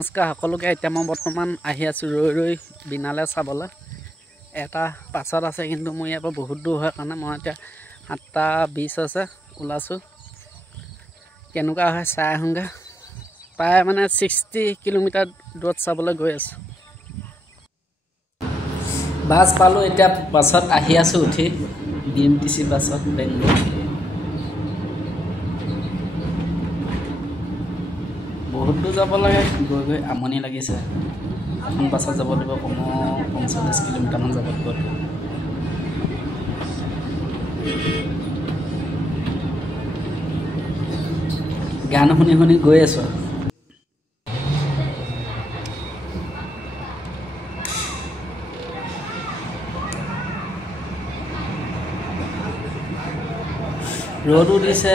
নমস্কাৰ সকলোকে। এতিয়া মই বৰ্তমান আহি আছোঁ ৰৈ বিনালে চাবলৈ। এটা পাছত আছে, কিন্তু মই ইয়াৰ পৰা বহুত দূৰ হয় কাৰণে মই এতিয়া 7:20 হৈছে ওলাইছোঁ। কেনেকুৱা হয় চাই আহোঁগৈ। প্ৰায় মানে 60 কিলোমিটাৰ দূৰত চাবলৈ গৈ আছোঁ। বাছ পালোঁ, এতিয়া বাছত আহি আছোঁ উঠি, BMTC বাছত বেংগলোৰ। বহুত দূৰ যাব লাগে, গৈ গৈ আমনি লাগিছে। এখন বাছত যাব লাগিব, কমেও 45 কিলোমিটাৰমান যাব লাগিব। গান শুনি শুনি গৈ আছোঁ। ৰ'দো দিছে,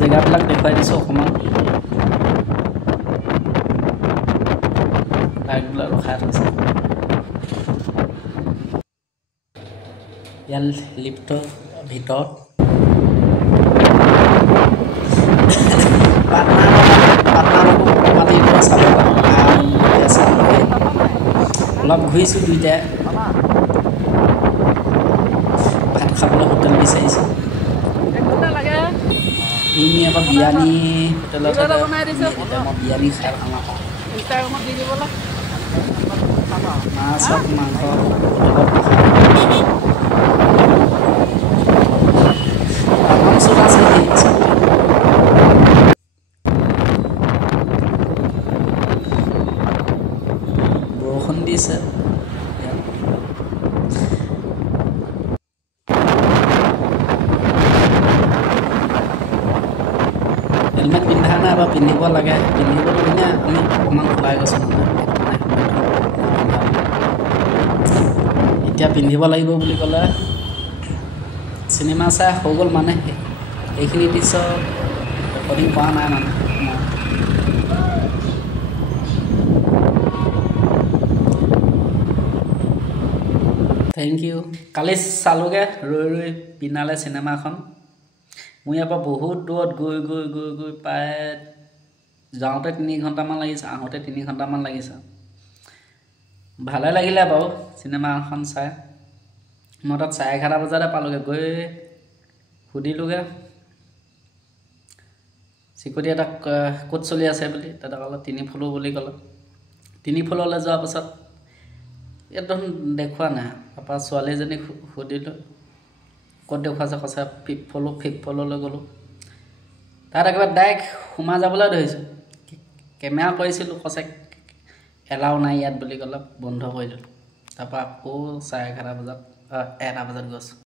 জেগাবিলাক দেখুৱাই দিছোঁ অকণমান। বাইকবিলাক ৰখাই থৈছে। ইয়াত লিফ্টৰ ভিতৰত অলপ ঘূৰিছোঁ দুইটাই। ভাত খাবলৈ হোটেল বিচাৰিছোঁ। ইনি আকৌ বিৰিয়ানী হোটেলত মই বিৰিয়ানী খাই ভাল নাপাওঁ। মাছ হওক মাংস বৰষুণ দিছে। হেলমেট পিন্ধা নাই, এবাৰ পিন্ধিব লাগে। পিন্ধিবলৈ মানে আমি অকণমান ওলাই গৈছোঁ নহয়, এতিয়া পিন্ধিব লাগিব বুলি ক'লে। চিনেমা চাই হৈ গ'ল মানে, এইখিনি পিছত ৰেকৰ্ডিং কৰা নাই মানে। Thank U. কালি চালোগৈ ৰৈ বিনালে চিনেমাখন। মোৰ ইয়াৰ পৰা বহুত দূৰত গৈ গৈ গৈ গৈ প্ৰায় যাওঁতে 3 ঘণ্টামান লাগিছে, আহোঁতে 3 ঘণ্টামান লাগিছে। ভালে লাগিলে বাৰু চিনেমাখন চাই। মই তাত 11:30 বজাতে পালোঁগৈ। গৈ সুধিলোঁগৈ চিকিউৰিটি এটাক, ক'ত চলি আছে বুলি। তাতে ক'লে 3 ফ্ল'ৰ বুলি ক'লে। 3 ফ্ল'ৰলৈ যোৱাৰ পাছত ইয়াত দেখোন দেখুওৱা নাই। তাৰপৰা ছোৱালী এজনীক সুধিলোঁ, ক'ত দেখুৱাইছে। কৈছে 5th ফ্ল'ৰলৈ গ'লোঁ। তাত একেবাৰে ডাইৰেক্ট সোমাই যাবলৈ ধৰিছোঁ। কেমেৰা কৰিছিলোঁ, কৈছে এলাও নাই ইয়াত বুলি ক'লে, বন্ধ কৰি দিলোঁ। তাৰপৰা আকৌ 11:30 বজাত 1 বজাত গৈছোঁ।